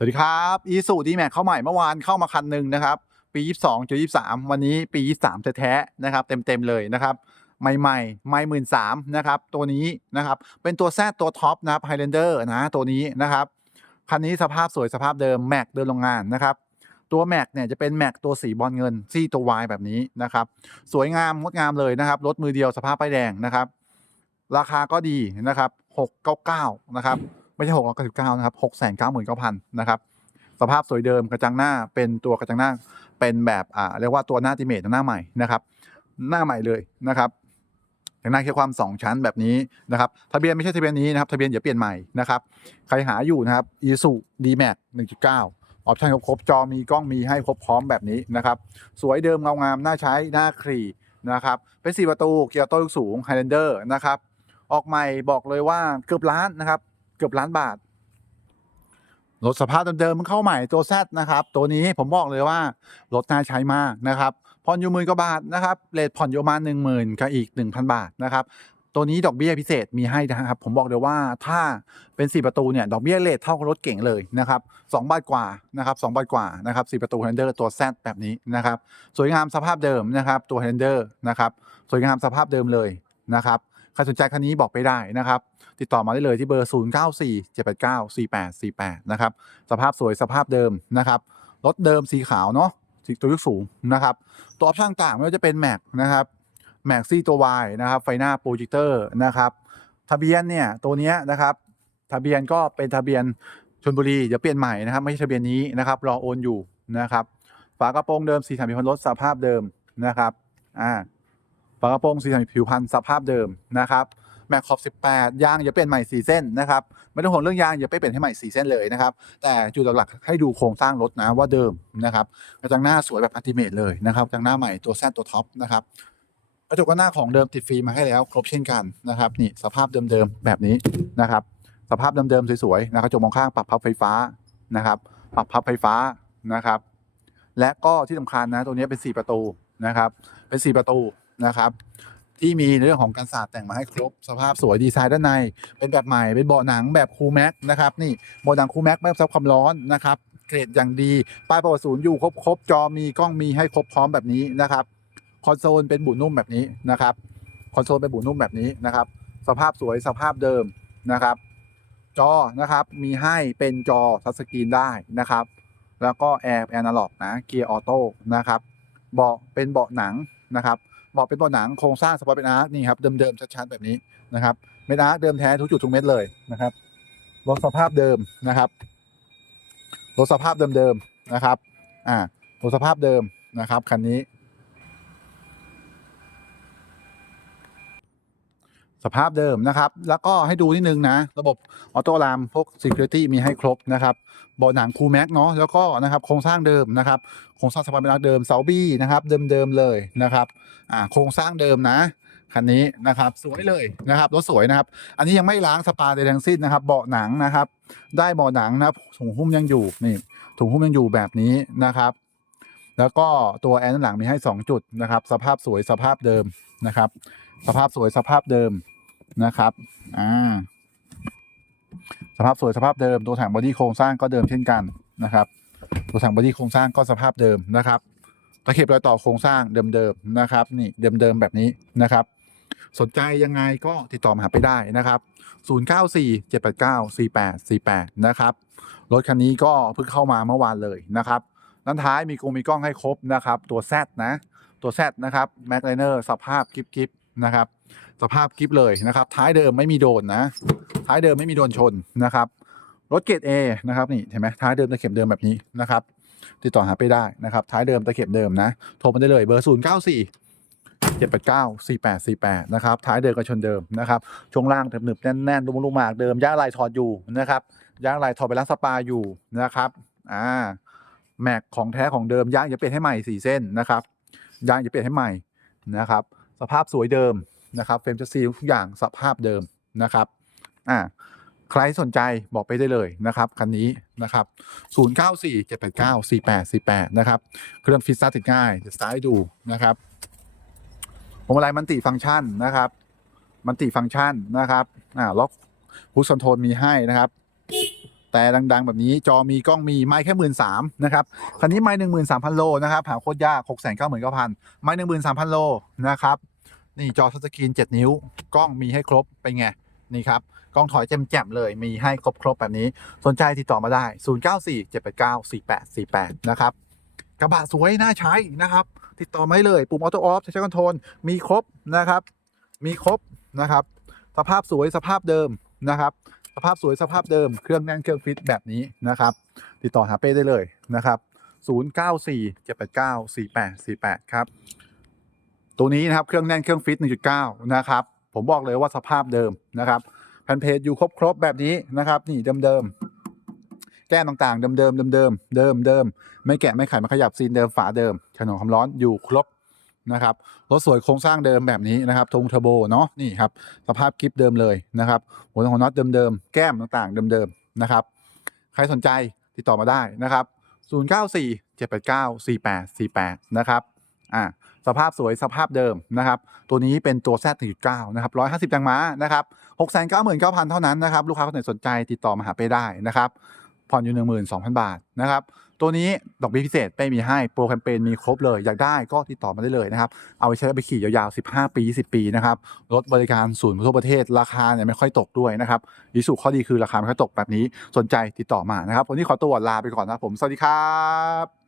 สวัสดีครับอีสูดีแม็กเข้าใหม่เมื่อวานเข้ามาคันหนึ่งนะครับ ปี 22จุด23 วันนี้ปี 23แท้ๆนะครับ เต็มๆเลยนะครับ ใหม่ๆไม่หมื่นสามนะครับ ตัวนี้นะครับ เป็นตัวแซดตัวท็อปนะครับไฮแลนเดอร์นะตัวนี้นะครับ คันนี้สภาพสวยสภาพเดิมแม็กเดินโรงงานนะครับ ตัวแม็กเนี่ยจะเป็นแม็กตัวสีบอลเงินซี่ตัววายแบบนี้นะครับ สวยงามงดงามเลยนะครับรถมือเดียวสภาพป้ายแดงนะครับ ราคาก็ดีนะครับ699นะครับ ไม่ใช่699นะครับ699,000นเก้าพันนะครับสภาพสวยเดิมกระจังหน้าเป็นตัวกระจังหน้าเป็นแบบอ่าเรียกว่าตัวหน้าติเมตหน้าใหม่นะครับหน้าใหม่เลยนะครับกระจังหน้าแค่ความ 2 ชั้นแบบนี้นะครับทะเบียนไม่ใช่ทะเบียนนี้นะครับทะเบียนเดี๋ยวเปลี่ยนใหม่นะครับใครหาอยู่นะครับ i s u d m a x 1.9ออปชั่นครบจอมีกล้องมีให้ครบพร้อมแบบนี้นะครับสวยเดิมเงางามน่าใช้น่าครีนะครับเป็น4ประตูเกียร์โต้ยกสูง Highlander นะครับออกใหม่บอกเลยว่าเกือบล้านนะครับ เกือบล้านบาทรถสภาพเดิมๆมันเข้าใหม่ตัวแซนะครับ ตัวนี้ผมบอกเลยว่ารถน่าใช้มากนะครับผ่อนอยู่หมื่นกว่าบาทนะครับเลทผ่อนอยู่ประมาณหนึ่งหมื่นกับอีกหนึ่งพันบาทนะครับตัวนี้ดอกเบี้ยพิเศษมีให้นะครับ ผมบอกเลยว่าถ้าเป็น 4 ประตูเนี่ยดอกเบี้ยเลทเท่ากับรถเก่งเลยนะครับ2บาทกว่านะครับ2บาทกว่านะครับ4ประตู Highlander ตัวแซแบบนี้นะครับ สวยงามสภาพเดิมนะครับ ตัว Highlander นะครับ สวยงามสภาพเดิมเลยนะครับ รสนใจคันนี้บอกไปได้นะครับ ติดต่อมาได้เลยที่เบอร์ 0 9 4 7 8 9 4 8 4 8 นะครับ สภาพสวยสภาพเดิมนะครับรถเดิมสีขาวเนาะสีตัวยุคสูงนะครับ ตัวออปชั่นต่างไม่ว่าจะเป็นแม็กนะครับแม็กซี่ตัว Y นะครับไฟหน้าโปรเจคเตอร์นะครับทะเบียนเนี่ยตัวเนี้ยนะครับทะเบียนก็เป็นทะเบียนชลบุรีเดี๋ยวเปลี่ยนใหม่นะครับไม่ใช่ทะเบียนนี้นะครับรอโอนอยู่นะครับฝากระโปรงเดิมสีสันผิวพรรณรถสภาพเดิมนะครับอ่า ฝากระโปรงสีสันผิวพรรณสภาพเดิมนะครับแม็กขอบ 18 ยางอย่าเปลี่ยนใหม่ 4 เส้นนะครับไม่ต้องห่วงเรื่องยางอย่าไปเปลี่ยนให้ใหม่ 4 เส้นเลยนะครับแต่จุดหลักๆให้ดูโครงสร้างรถนะว่าเดิมนะครับกระจังหน้าสวยแบบอัติเมทเลยนะครับกระจังหน้าใหม่ตัวแซดตัวท็อปนะครับกระจกหน้าของเดิมติดฟิล์มมาให้แล้วครบเช่นกันนะครับนี่สภาพเดิมๆแบบนี้นะครับสภาพเดิมๆสวยๆนะกระจกมองข้างปรับพับไฟฟ้านะครับปรับพับไฟฟ้านะครับและก็ที่สำคัญนะตัวนี้เป็น 4 ประตูนะครับเป็น 4 ประตู นะครับ ที่มีเรื่องของการสาดแต่งมาให้ครบสภาพสวยดีไซน์ด้านใน เป็นแบบใหม่เป็นเบาะหนังแบบคูลแม็กนะครับนี่เบาะหนังคูลแม็กไม่ซับความร้อนนะครับเกรดอย่างดีป้ายประวัติศูนย์อยู่ครบครบจอมีกล้องมีให้ครบพร้อมแบบนี้นะครับคอนโซลเป็นบุนุ่มแบบนี้นะครับคอนโซลเป็นบุนุ่มแบบนี้นะครับ สภาพสวยสภาพเดิมนะครับ จอนะครับมีให้เป็นจอทัชสกรีนได้นะครับ แล้วก็แอร์แอนาล็อกนะเกียร์ออโต้นะครับเบาะเป็นเบาะหนังนะครับ เบาะเป็นเบาะหนังโครงสร้างสปอร์ตเป็นอาร์ตนี่ครับเดิมๆชัดๆแบบนี้นะครับเม็ดอาร์ตเดิมแท้ทุกจุดทุกเม็ดเลยนะครับรถสภาพเดิมนะครับรถสภาพเดิมๆนะครับอ่ารถสภาพเดิมนะครับคันนี้ สภาพเดิมนะครับ แล้วก็ให้ดูนิดนึงนะ ระบบออโต้ลามพวก Security มีให้ครบนะครับเบาะหนังคูแม็กเนาะแล้วก็นะครับโครงสร้างเดิมนะครับโครงสร้างสปาร์เป็นเดิมเสาบี้นะครับเดิมๆเลยนะครับอ่าโครงสร้างเดิมนะคันนี้นะครับสวยเลยนะครับรถสวยนะครับ อันนี้ยังไม่ล้างสปาใดทั้งสิ้นนะครับ เบาะหนังนะครับ ได้เบาะหนังนะถุงหุ้มยังอยู่นี่ถุงหุ้มยังอยู่แบบนี้นะครับแล้วก็ตัวแอนด้านหลังมีให้ 2 จุดนะครับ สภาพสวยสภาพเดิมนะครับ สภาพสวยสภาพเดิม นะครับอ่าสภาพสวยสภาพเดิมตัวถังบอดี้โครงสร้างก็เดิมเช่นกันนะครับ ตัวถังบอดี้โครงสร้างก็สภาพเดิมนะครับตะเข็บรอยต่อโครงสร้างเดิมๆนะครับ นี่เดิมๆแบบนี้นะครับ สนใจยังไงก็ติดต่อมาหาไปได้นะครับ 0947894848 นะครับ รถคันนี้ก็เพิ่งเข้ามาเมื่อวานเลยนะครับด้านท้ายมีกรงมีกล้องให้ครบนะครับ ตัว Z นะ ตัว Z นะครับแม็กไลเนอร์สภาพกิฟกิฟนะครับ สภาพกิฟเลยนะครับ ท้ายเดิมไม่มีโดนนะ ท้ายเดิมไม่มีโดนชนนะครับ รถเกรด A นะครับนี่เห็นไหมท้ายเดิมตะเข็บเดิมแบบนี้นะครับติดต่อหาไปได้นะครับ ท้ายเดิมตะเข็บเดิมนะ โทรมาได้เลยเบอร์ 0 9 4 7 8 9 4 8 4 8นะครับท้ายเดิมกับชนเดิมนะครับช่วงล่างหนึบแน่นๆลุงลุงหมากเดิมย่างลายถอดอยู่นะครับย่างลายถอดไปล้างสปาอยู่นะครับอ่าแม็กของแท้ของเดิมย่างจะเปลี่ยนให้ใหม่สี่เส้นนะครับย่างจะเปลี่ยนให้ใหม่นะครับ สภาพสวยเดิม นะครับเฟรมจะซีลทุกอย่างสภาพเดิมนะครับอ่าใครสนใจบอกไปได้เลยนะครับ คันนี้นะครับ 0947894848 นะครับ เครื่องฟิตซ่าติดง่ายจะสตาร์ทดูนะครับพวงมาลัยมันติฟังก์ชันนะครับ มันติฟังก์ชันนะครับอ่าล็อกฮูสคอนโทรลมีให้นะครับ แต่ดัง ๆ แบบนี้จอมีกล้องมีไม้แค่หมื่นสามนะครับ คันนี้ไม้หนึ่งหมื่นสามพันโลนะครับหาโคตรยากหกแสนเก้าหมื่นเก้าพันไม้หนึ่งหมื่นสามพันโลนะครับ นี่จอทัชสกรีนเจ็ดนิ้ว กล้องมีให้ครบเป็นไง นี่ครับ กล้องถอยแจ่มๆเลยมีให้ครบครบๆแบบนี้ สนใจติดต่อมาได้ 0 9 4 7 8 9 4 8 4 8 นะครับ กระบะสวยน่าใช้นะครับ ติดต่อมาได้เลย ปุ่มออโต้ออฟใช้คอนโทรลมีครบนะครับ มีครบนะครับ สภาพสวยสภาพเดิมนะครับสภาพสวยสภาพเดิมเครื่องแน่นเครื่องฟิตแบบนี้นะครับ ติดต่อหาเป้ได้เลยนะครับ 0 9 4 7 8 9 4 8 4 8 ครับ ตัวนี้นะครับเครื่องแน่นเครื่องฟิต 1.9 นะครับ ผมบอกเลยว่าสภาพเดิมนะครับแผ่นเพจอยู่ครบๆแบบนี้นะครับ นี่เดิมๆแก้มต่างๆ เดิมๆเดิมๆเดิมๆเดิมไม่แกะไม่ไขไม่ขยับซีนเดิมฝาเดิมขนมความร้อนอยู่ครบนะครับรถสวยโครงสร้างเดิมแบบนี้นะครับทงเทอร์โบเนาะนี่ครับสภาพคลิปเดิมเลยนะครับหัวของน็อตเดิมๆแก้มต่างๆ เดิมๆนะครับ ใครสนใจติดต่อมาได้นะครับ 094 789 4848 นะครับอ่า สภาพสวยสภาพเดิมนะครับ ตัวนี้เป็นตัว Z 1.9 นะครับ150แรงม้านะครับ699,000 เท่านั้นนะครับ ลูกค้าคนไหนสนใจติดต่อมาหาเป้ได้นะครับ ผ่อนอยู่ 12,000 บาทนะครับตัวนี้ดอกเบี้ยพิเศษเป้มีให้โปรแคมเปญมีครบเลย อยากได้ก็ติดต่อมาได้เลยนะครับ เอาไปใช้ไปขี่ยาวๆ 15 ปี 20 ปีนะครับรถบริการศูนย์ทั่วประเทศราคาเนี่ยไม่ค่อยตกด้วยนะครับอิสุข้อดีคือราคาไม่ค่อยตกแบบนี้สนใจติดต่อมานะครับวันนี้ขอตัวลาไปก่อนนะครับผมสวัสดีครับ